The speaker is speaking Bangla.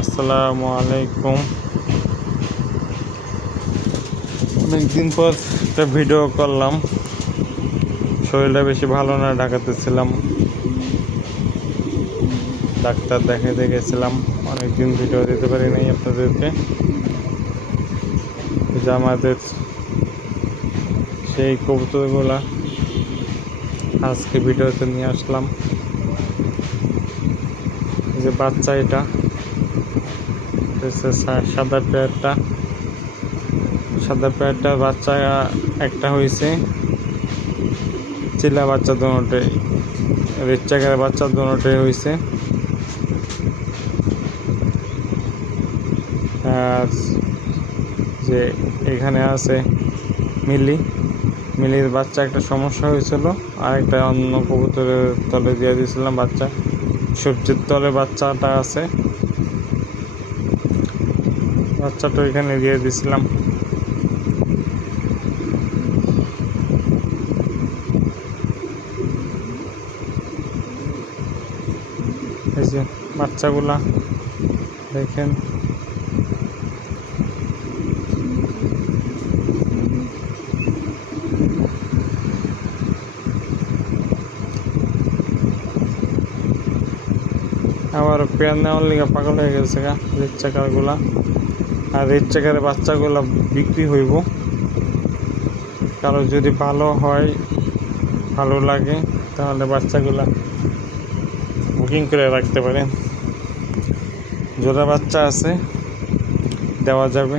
আসসালামু আলাইকুম। অনেকদিন পর একটা ভিডিও করলাম। শরীরটা বেশি ভালো না, ঢাকাতে ছিলাম, ডাক্তার দেখাতে গেছিলাম। অনেকদিন ভিডিও দিতে পারি নাই আপনাদেরকে। যে আমাদের সেই কবুতরগুলা আজকে ভিডিওতে নিয়ে আসলাম। যে বাচ্চা, এটা সাদা পেয়ারটা বাচ্চা একটা হয়েছে। চিলা বাচ্চা দুটোটাই, রেড চেকারের বাচ্চা দুটোটাই হয়েছে। আর যে এখানে আছে মিলির বাচ্চা, একটা সমস্যা হয়েছিল, আর একটা অন্য কবুতরের তলে দিয়ে দিয়েছিলাম বাচ্চা। সবজির তলে বাচ্চাটা আছে, বাচ্চাটা এখানে দিয়ে দিয়েছিলাম। এই যে বাচ্চাগুলা দেখেন, আবার পেয়ার নেওয়ার লিগে পাগল হয়ে গেছে গা রেড চেকারগুলা। আর রেড চেকারের বাচ্চাগুলা বিক্রি হইব। কারো যদি ভালো হয়, ভালো লাগে, তাহলে বাচ্চাগুলা বুকিং করে রাখতে পারেন। জোড়া বাচ্চা আছে, দেওয়া যাবে।